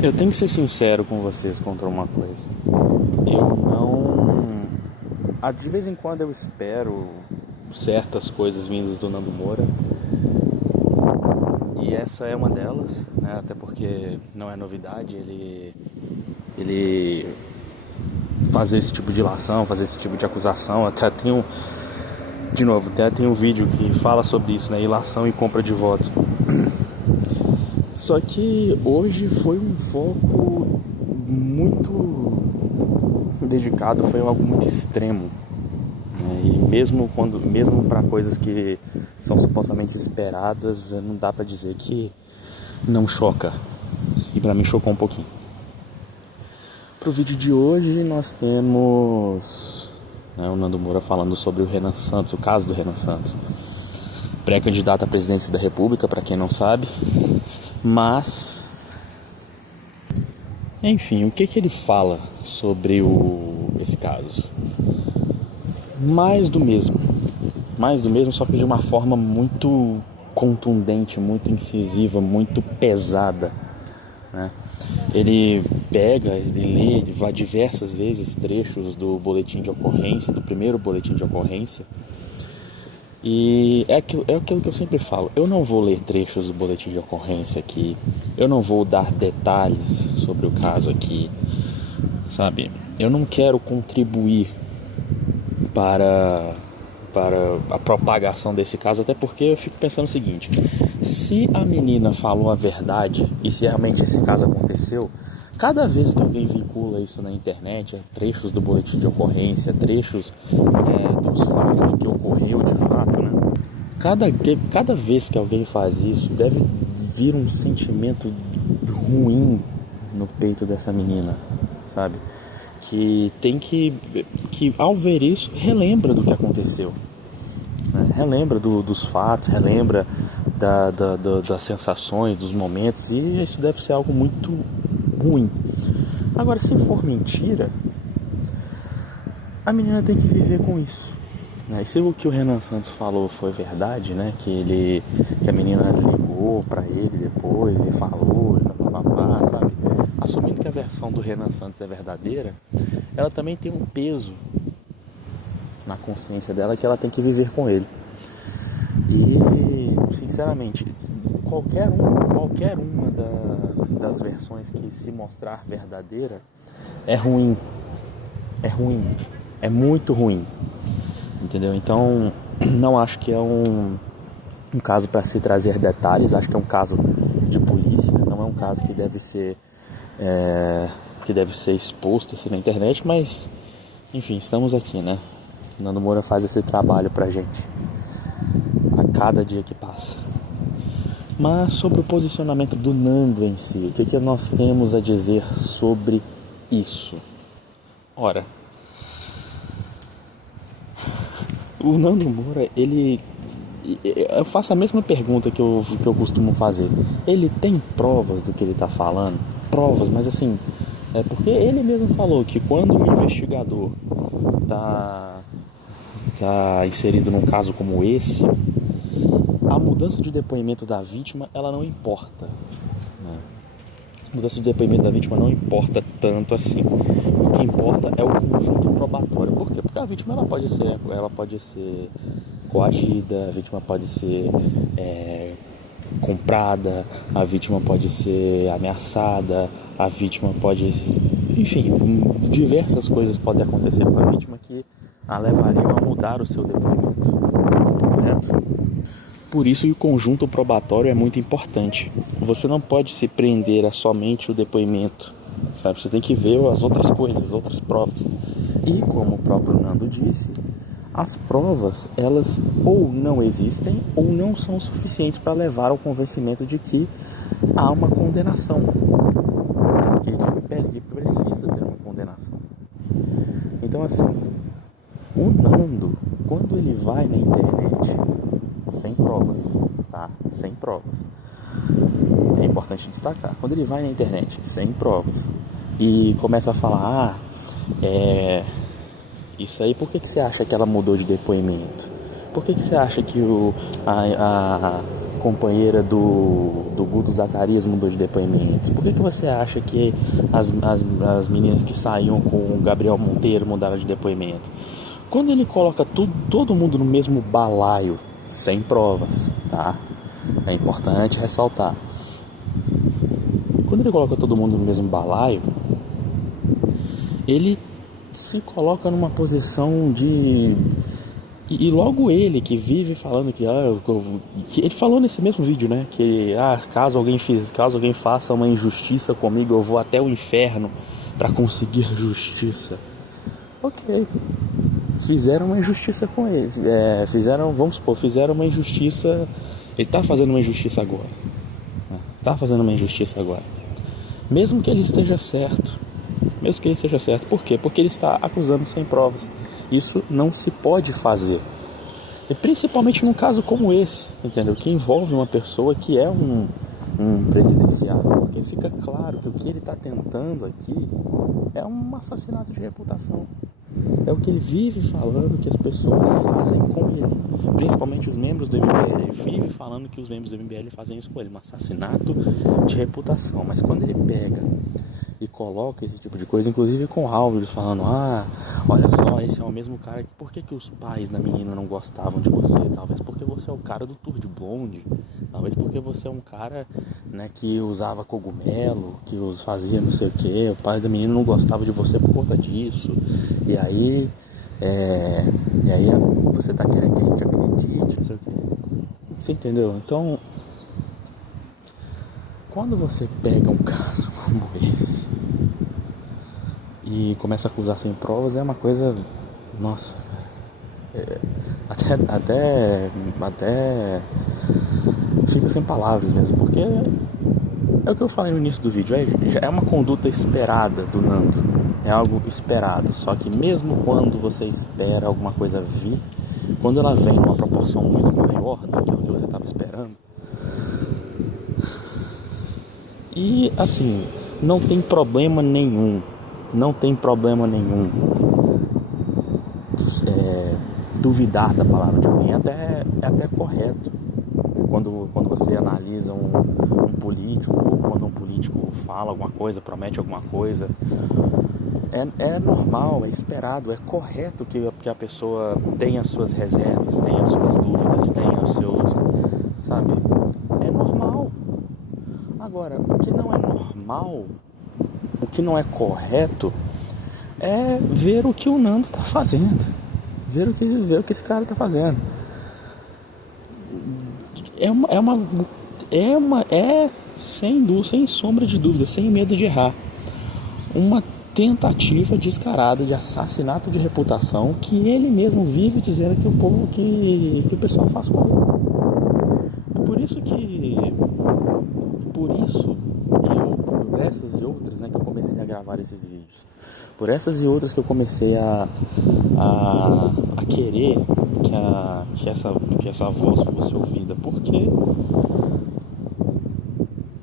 Eu tenho que ser sincero com vocês contra uma coisa. Eu não. De vez em quando eu espero certas coisas vindas do Nando Moura. E essa é uma delas, né? Até porque não é novidade ele fazer esse tipo de ilação, fazer esse tipo de acusação. Até tem um vídeo que fala sobre isso, né? Ilação e compra de voto. Só que hoje foi um foco muito dedicado, foi algo muito extremo, né? E mesmo para coisas que são supostamente esperadas, não dá para dizer que não choca. E para mim chocou um pouquinho. Pro vídeo de hoje nós temos, né, o Nando Moura falando sobre o Renan Santos, o caso do Renan Santos, pré-candidato à presidência da República, para quem não sabe. Mas, enfim, o que ele fala sobre esse caso? Mais do mesmo, só que de uma forma muito contundente, muito incisiva, muito pesada, né? Ele lê diversas vezes trechos do boletim de ocorrência, do primeiro boletim de ocorrência. E é aquilo que eu sempre falo. Eu não vou ler trechos do boletim de ocorrência aqui. Eu não vou dar detalhes sobre o caso aqui, sabe? Eu não quero contribuir para a propagação desse caso, até porque eu fico pensando o seguinte: se a menina falou a verdade e se realmente esse caso aconteceu, cada vez que alguém vincula isso na internet, trechos do boletim de ocorrência, trechos dos fatos do que ocorreu de fato, né? Cada vez que alguém faz isso, deve vir um sentimento ruim no peito dessa menina, sabe? Que ao ver isso, relembra do que aconteceu, né? Relembra dos fatos, relembra das sensações, dos momentos, e isso deve ser algo muito ruim. Agora, se for mentira, a menina tem que viver com isso, né? E se o que o Renan Santos falou foi verdade, né? Que a menina ligou pra ele depois e falou, papapá, sabe? Assumindo que a versão do Renan Santos é verdadeira, ela também tem um peso na consciência dela que ela tem que viver com ele. E, sinceramente, qualquer uma das versões que se mostrar verdadeira é ruim. É ruim. É muito ruim. Entendeu? Então, não acho que é um caso para se trazer detalhes. Acho que é um caso de polícia. Não é um caso que deve ser exposto assim na internet. Mas, enfim, estamos aqui, né? Nando Moura faz esse trabalho pra gente a cada dia que passa. Mas sobre o posicionamento do Nando em si, o que nós temos a dizer sobre isso? Ora, o Nando Moura, eu faço a mesma pergunta que eu costumo fazer. Ele tem provas do que ele está falando? Provas, mas assim, porque ele mesmo falou que quando o investigador tá inserido num caso como esse, a mudança de depoimento da vítima, ela não importa, né? A mudança de depoimento da vítima não importa tanto assim. O que importa é o conjunto probatório. Por quê? Porque a vítima ela pode ser coagida, a vítima pode ser comprada, a vítima pode ser ameaçada, a vítima pode... Enfim, diversas coisas podem acontecer com a vítima que a levariam a mudar o seu depoimento. Correto? Por isso que o conjunto probatório é muito importante. Você não pode se prender a somente o depoimento, sabe? Você tem que ver as outras coisas, as outras provas. E como o próprio Nando disse, as provas, elas ou não existem ou não são suficientes para levar ao convencimento de que há uma condenação. Que ele precisa ter uma condenação. Então, assim, o Nando, quando ele vai na internet, sem provas, tá? Sem provas. É importante destacar. Quando ele vai na internet, sem provas, e começa a falar, isso aí, por que você acha que ela mudou de depoimento? Por que você acha que companheira do Guto Zacarias mudou de depoimento? Por que você acha que as meninas que saíam com o Gabriel Monteiro mudaram de depoimento? Quando ele coloca todo mundo no mesmo balaio, sem provas, tá? É importante ressaltar. Quando ele coloca todo mundo no mesmo balaio, ele se coloca numa posição de... E logo ele que vive falando que ele falou nesse mesmo vídeo, né? Que caso alguém faça uma injustiça comigo, eu vou até o inferno para conseguir justiça. Ok. Fizeram uma injustiça com ele. Fizeram uma injustiça. Ele tá fazendo uma injustiça agora. Tá fazendo uma injustiça agora. Mesmo que ele esteja certo. Por quê? Porque ele está acusando sem provas. Isso não se pode fazer. E principalmente num caso como esse, entendeu? Que envolve uma pessoa que é um presidenciável. Porque fica claro que o que ele está tentando aqui é um assassinato de reputação. É o que ele vive falando que as pessoas fazem com ele. Principalmente os membros do MBL. Ele vive falando que os membros do MBL fazem isso com ele. Um assassinato de reputação. Mas quando ele pega e coloca esse tipo de coisa, inclusive com áudios falando, olha só, esse é o mesmo cara que... Por que os pais da menina não gostavam de você? Talvez porque você é o cara do Tour de Blonde. Talvez porque você é um cara, né, que usava cogumelo, que fazia não sei o que. Os pais da menina não gostavam de você por conta disso. E aí você tá querendo que a gente acredite, não sei o que. Você entendeu? Então, quando você pega um caso como esse e começa a acusar sem provas, é uma coisa... Nossa, até fica sem palavras mesmo, porque é o que eu falei no início do vídeo, já é uma conduta esperada do Nando, é algo esperado, só que mesmo quando você espera alguma coisa vir, quando ela vem numa proporção muito maior daquilo que você estava esperando, e assim, não tem problema nenhum duvidar da palavra de alguém. É até correto quando você analisa um político, ou quando um político fala alguma coisa, promete alguma coisa. É normal, é esperado, é correto que a pessoa tenha suas reservas, tenha suas dúvidas, tenha os seus... Sabe? É normal. Agora, o que não é normal, o que não é correto, é ver o que o Nando tá fazendo. Ver o que esse cara tá fazendo. Sem sombra de dúvida, sem medo de errar, uma tentativa descarada de assassinato de reputação que ele mesmo vive dizendo que o pessoal faz com ele. É por isso por essas e outras, né, que eu comecei a gravar esses vídeos. Por essas e outras que eu comecei a querer que essa voz fosse ouvida, porque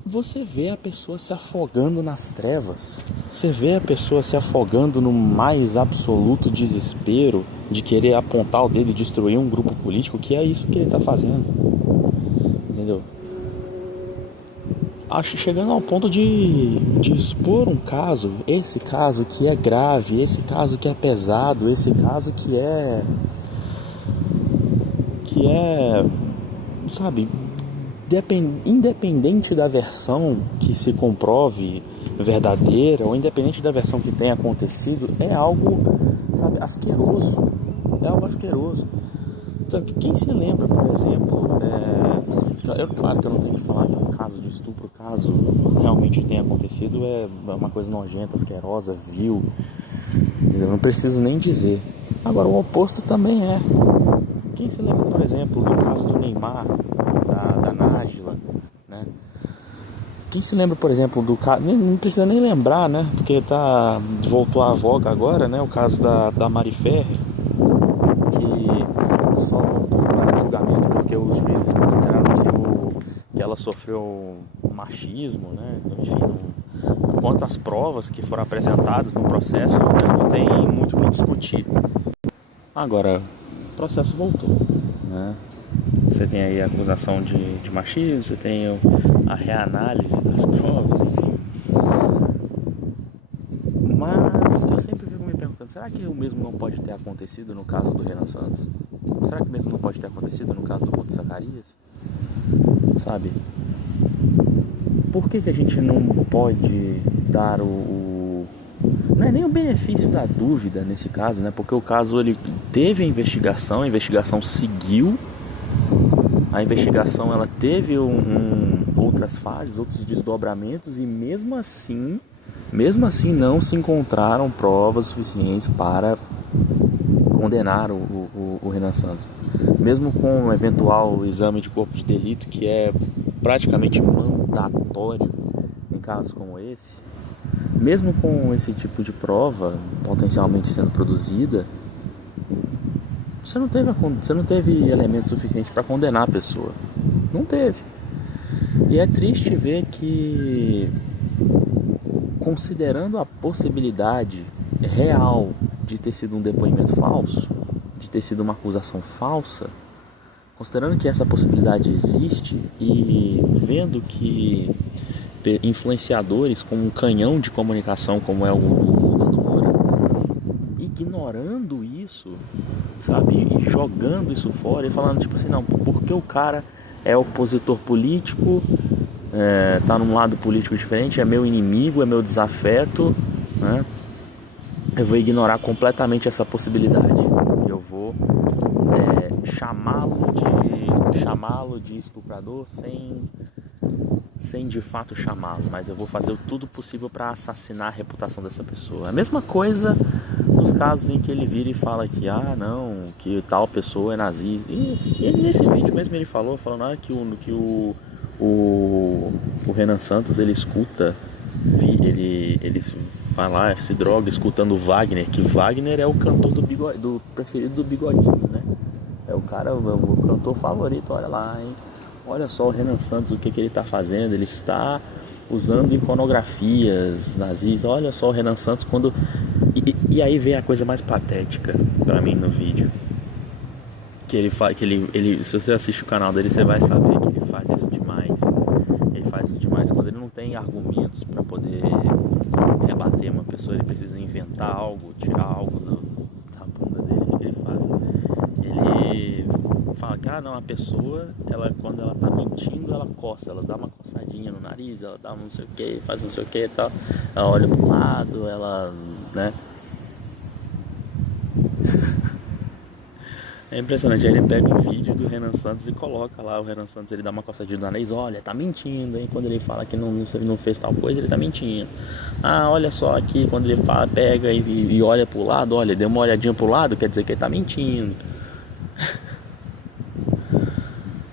você vê a pessoa se afogando nas trevas, você vê a pessoa se afogando no mais absoluto desespero de querer apontar o dedo e destruir um grupo político, que é isso que ele está fazendo, entendeu? Acho chegando ao ponto de expor um caso, esse caso que é grave, esse caso que é pesado, esse caso que é, sabe, independente da versão que se comprove verdadeira, ou independente da versão que tenha acontecido, é algo, sabe, asqueroso, é algo asqueroso. Sabe, quem se lembra, por exemplo, claro que eu não tenho que falar que um caso de estupro, caso realmente tenha acontecido, é uma coisa nojenta, asquerosa, vil, entendeu? Não preciso nem dizer. Agora, o oposto também é. Quem se lembra, por exemplo, do caso do Neymar, da Nájila, né? Quem se lembra, por exemplo, do caso... Não precisa nem lembrar, né? Porque voltou à voga agora, né? O caso da Mari Ferrer, que só voltou para julgamento porque os juízes consideraram que ela sofreu machismo, né? Enfim, quanto às provas que foram apresentadas no processo, né? Não tem muito o que discutir. Agora, o processo voltou, né? Você tem aí a acusação de machismo, você tem a reanálise das provas, enfim. Mas eu sempre fico me perguntando, será que o mesmo não pode ter acontecido no caso do Renan Santos? Será que o mesmo não pode ter acontecido no caso do Guto Zacarias? Sabe? Por que a gente não pode dar não é nem o benefício da dúvida nesse caso, né? Porque o caso, ele teve a investigação seguiu, a investigação ela teve outras fases, outros desdobramentos, e mesmo assim não se encontraram provas suficientes para condenar o Renan Santos. Mesmo com um eventual exame de corpo de delito, que é praticamente mandatório em casos como esse, mesmo com esse tipo de prova potencialmente sendo produzida, você não teve elementos suficientes para condenar a pessoa. Não teve. E é triste ver que, considerando a possibilidade real de ter sido um depoimento falso, de ter sido uma acusação falsa, considerando que essa possibilidade existe e vendo que influenciadores com um canhão de comunicação como é o Nando Moura, ignorando isso, sabe, e jogando isso fora e falando tipo assim, não, porque o cara é opositor político, tá num lado político diferente, é meu inimigo, é meu desafeto, né? Eu vou ignorar completamente essa possibilidade. Eu vou chamá-lo de estuprador sem de fato chamá-lo, mas eu vou fazer tudo possível para assassinar a reputação dessa pessoa. A mesma coisa nos casos em que ele vira e fala que não, que tal pessoa é nazista. E nesse vídeo mesmo ele falou que o Renan Santos, ele escuta, ele fala, se droga escutando o Wagner, que Wagner é o cantor do preferido do Bigodinho, né? É o cara, o cantor favorito, olha lá, hein? Olha só o Renan Santos, o que ele está fazendo, ele está usando iconografias nazistas, olha só o Renan Santos quando... E aí vem a coisa mais patética pra mim no vídeo, que ele se você assiste o canal dele, você vai saber que ele faz isso demais. Ele faz isso demais quando ele não tem argumentos para poder rebater uma pessoa, ele precisa inventar algo, tirar algo da bunda dele. O que ele faz? Ele fala que a pessoa, quando ela tá mentindo, ela coça, ela dá uma coçadinha no nariz, ela dá não sei o que, faz não sei o que e tal, ela olha pro lado, ela, né? É impressionante, aí ele pega um vídeo do Renan Santos e coloca lá o Renan Santos, ele dá uma coçadinha no nariz, olha, tá mentindo, hein? Quando ele fala que não fez tal coisa, ele tá mentindo. Olha só aqui, quando ele pega e olha pro lado, olha, deu uma olhadinha pro lado, quer dizer que ele tá mentindo.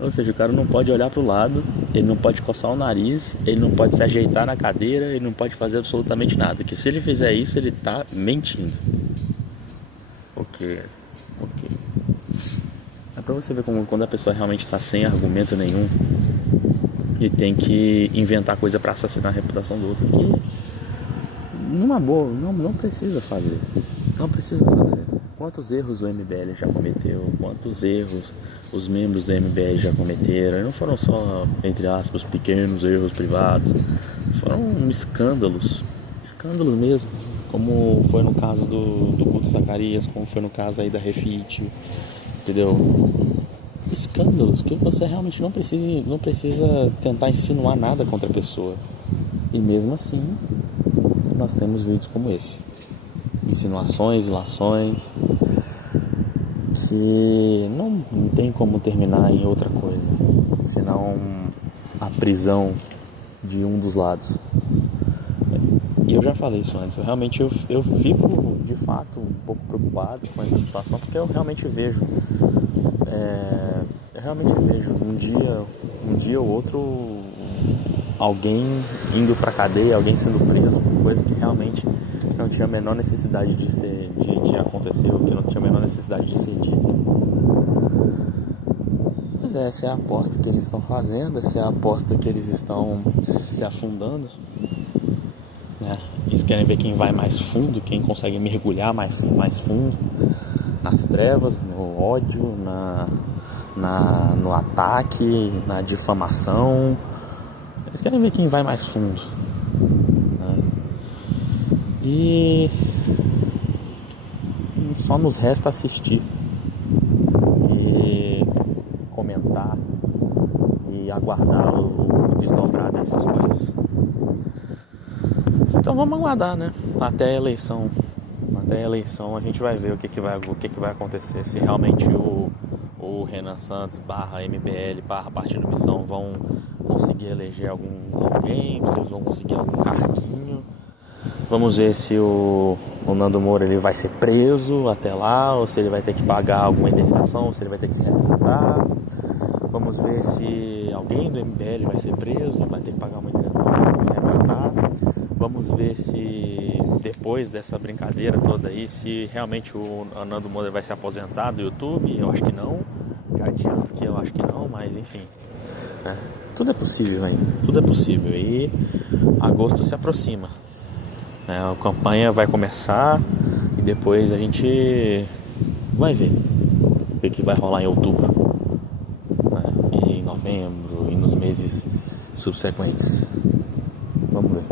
Ou seja, o cara não pode olhar pro lado, ele não pode coçar o nariz, ele não pode se ajeitar na cadeira, ele não pode fazer absolutamente nada, que se ele fizer isso, ele tá mentindo. Ok. É pra você ver como quando a pessoa realmente tá sem argumento nenhum e tem que inventar coisa pra assassinar a reputação do outro, que numa boa, não precisa fazer. Não precisa fazer. Quantos erros o MBL já cometeu, quantos erros os membros do MBL já cometeram, e não foram só, entre aspas, pequenos erros privados, foram escândalos mesmo, como foi no caso do Guto Zacarias, como foi no caso aí da Refit, entendeu? Escândalos que você realmente não precisa tentar insinuar nada contra a pessoa, e mesmo assim nós temos vídeos como esse, insinuações, ilações, que não tem como terminar em outra coisa senão a prisão de um dos lados. E eu já falei isso antes, eu fico de fato um pouco preocupado com essa situação, porque eu realmente vejo um dia ou outro alguém indo pra cadeia, alguém sendo preso por coisa que realmente não tinha a menor necessidade de acontecer, ou que não tinha a menor necessidade de ser dita. Mas essa é a aposta que eles estão fazendo, essa é a aposta que eles estão se afundando, né? Eles querem ver quem vai mais fundo, quem consegue mergulhar mais fundo nas trevas, no ódio, no ataque, na difamação. Eles querem ver quem vai mais fundo, né? E só nos resta assistir e comentar e aguardar o desdobrar dessas coisas. Então vamos aguardar, né? Até a eleição. Até a eleição a gente vai ver o que vai acontecer. Se realmente o Renan Santos / MBL / Partido Missão vão conseguir eleger alguém, se eles vão conseguir algum carguinho. Vamos ver se o Nando Moura ele vai ser preso até lá, ou se ele vai ter que pagar alguma indenização, ou se ele vai ter que se retratar. Vamos ver se alguém do MBL vai ser preso, vai ter que pagar uma indenização, vai ter que se retratar. Vamos ver se depois dessa brincadeira toda aí, se realmente o Nando Moura vai se aposentar do YouTube. Eu acho que não, já adianto que eu acho que não, mas enfim, né? Tudo é possível ainda, tudo é possível. E agosto se aproxima, né? A campanha vai começar e depois a gente vai ver o que vai rolar em outubro, né? E em novembro e nos meses subsequentes. Vamos ver.